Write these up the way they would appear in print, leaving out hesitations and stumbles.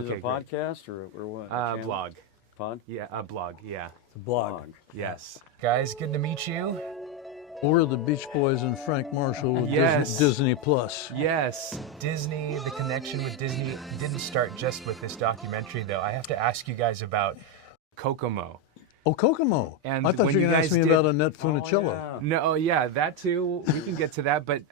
Is it a podcast or what? Blog. Pod? Yeah, a blog, yeah. It's a blog. Yes. Guys, good to meet you. We're the Beach Boys and Frank Marshall with Yes. Disney Plus. Yes. Disney, the connection with Disney didn't start just with this documentary, though. I have to ask you guys about Kokomo. Oh, Kokomo. And I thought when you were you going to ask guys me did- about Annette Funicello. yeah. No, yeah, that too. We can get to that. But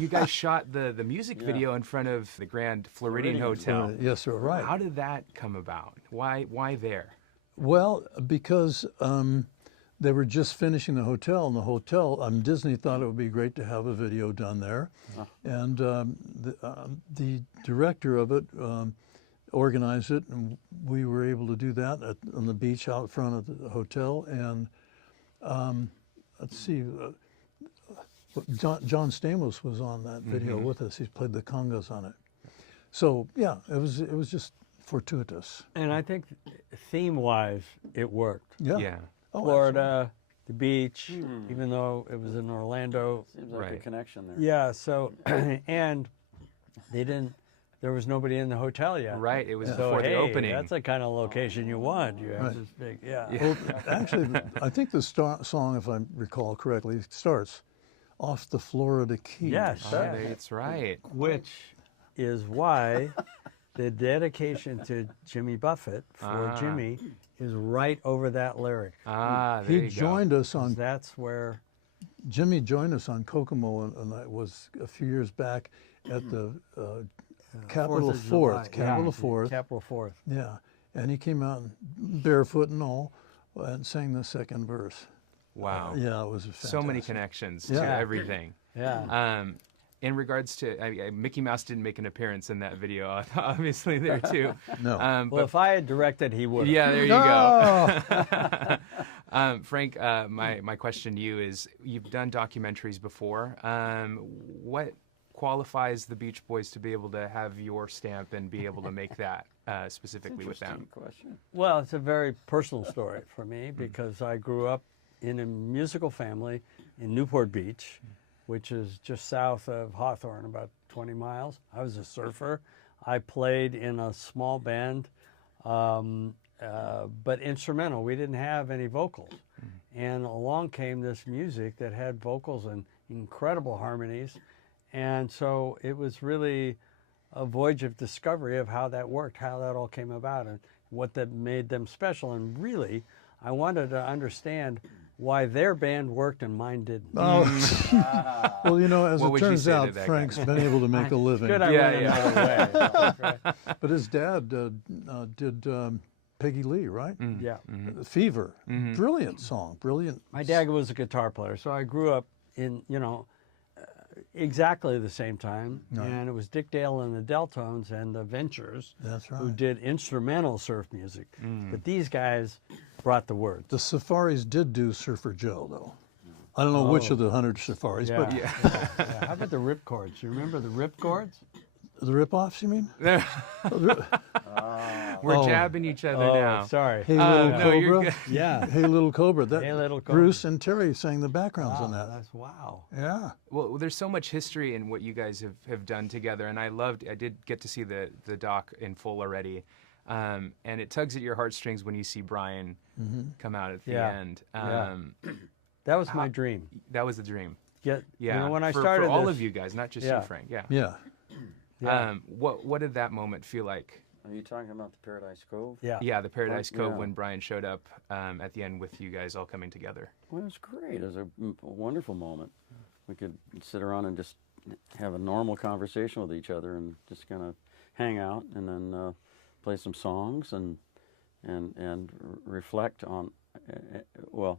you guys shot the music video in front of the Grand Floridian Hotel. Yes, sir, right. How did that come about? Why there? Well, because they were just finishing the hotel, and the hotel, Disney thought it would be great to have a video done there. And the director of it organized it, and we were able to do that on the beach out front of the hotel. And let's see, John Stamos was on that video with us. He played the congas on it. So yeah, it was just fortuitous. And I think theme-wise, it worked. Yeah. Yeah. Oh, Florida, the beach, even though it was in Orlando. Seems like a Right. connection there. Yeah, so, and there was nobody in the hotel yet. Right, it was So, before hey, the opening. that's the kind of location you want. You have Right. this big, yeah. Well, actually, I think the song, if I recall correctly, starts off the Florida Keys. Yes. That's right. Which is why the dedication to Jimmy Buffett for Jimmy is right over that lyric. There He you joined us on, That's where, Jimmy joined us on Kokomo, and that was a few years back at the Capitol 4th of July. Fourth. Capitol Yeah. Fourth. Capitol Fourth. Yeah, and he came out barefoot and all, and sang the second verse. Wow. Yeah, it was fantastic. So many connections to Yeah. everything. Yeah. In regards to, Mickey Mouse didn't make an appearance in that video, obviously there too. No. Well, But if I had directed, he would. yeah, there you No! go. Frank, my question to you is: you've done documentaries before. What qualifies the Beach Boys to be able to have your stamp and be able to make that specifically with them? Interesting question. Well, it's a very personal story for me because I grew up in a musical family in Newport Beach, which is just south of Hawthorne, about 20 miles. I was a surfer. I played in a small band, but instrumental. We didn't have any vocals. And along came this music that had vocals and incredible harmonies. And so it was really a voyage of discovery of how that worked, how that all came about, and what that made them special. And really, I wanted to understand why their band worked and mine didn't. Oh. Well, you know, as What it would you turns say to out, that guy? Frank's been able to make a living. Good, I Yeah, went yeah. another way. But his dad did Peggy Lee, right? Yeah. Fever. Brilliant song. Brilliant. My dad was a guitar player, so I grew up in, exactly the same time. And it was Dick Dale and the Deltones and the Ventures That's who right. did instrumental surf music. But these guys brought the words. The Safaris did do Surfer Joe, though. I don't know which of the 100 Safaris, but Yeah. How about the ripcords? You remember the ripcords? the rip-offs, you mean? We're Oh. jabbing each other Oh, now. sorry. Hey Little no, you're Cobra. good. Yeah. Hey Little Cobra. That, Hey Little Cobra. Bruce and Terry sang the backgrounds on that. That's wow. Yeah. Well, there's so much history in what you guys have done together, and I did get to see the doc in full already, and it tugs at your heartstrings when you see Brian come out at the Yeah. end. Yeah. That was my dream. That was the dream. Yeah. Yeah, When I for started all this, of you guys, not just Yeah. you, Frank. Yeah. Yeah. What did that moment feel like? Are you talking about the Paradise Cove? Yeah. Yeah, the Paradise Cove Yeah. when Brian showed up at the end with you guys all coming together. Well, it was great. It was a wonderful moment. We could sit around and just have a normal conversation with each other and just kind of hang out and then play some songs and reflect on. Well,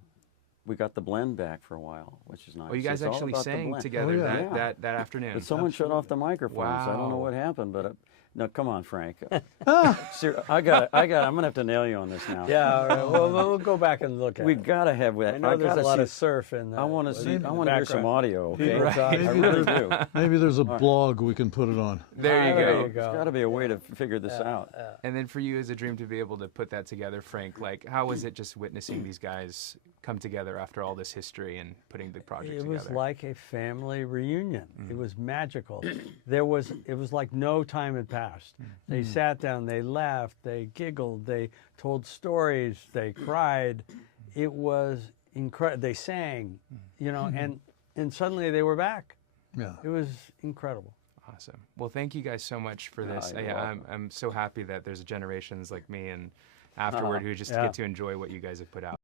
we got the blend back for a while, which is nice. Oh, you guys It's all actually about the sang blend. together Oh, yeah. that afternoon. But someone shut off the microphones. I don't know Wow. what happened, but no, come on, Frank. I'm gonna have to nail you on this now. Yeah. All right. Well, we'll go back and look at We it. gotta have that. I know there's gotta a lot see- of surf in the I want to was see. in I the want to hear some background. audio. Okay, People I talking. really do. Maybe there's a blog we can put it on. There you There go. you go. There's got to be a way to figure this out. And then for you as a dream to be able to put that together, Frank, like how was it just witnessing these guys come together after all this history and putting the project It together? was like a family reunion. It was magical. It was like no time had passed. They sat down, they laughed, they giggled, they told stories, they cried. It was incredible. They sang, you know, and suddenly they were back. Yeah. It was incredible. Awesome. Well, thank you guys so much for this. you're I'm so happy that there's generations like me and afterward who just Yeah. get to enjoy what you guys have put out.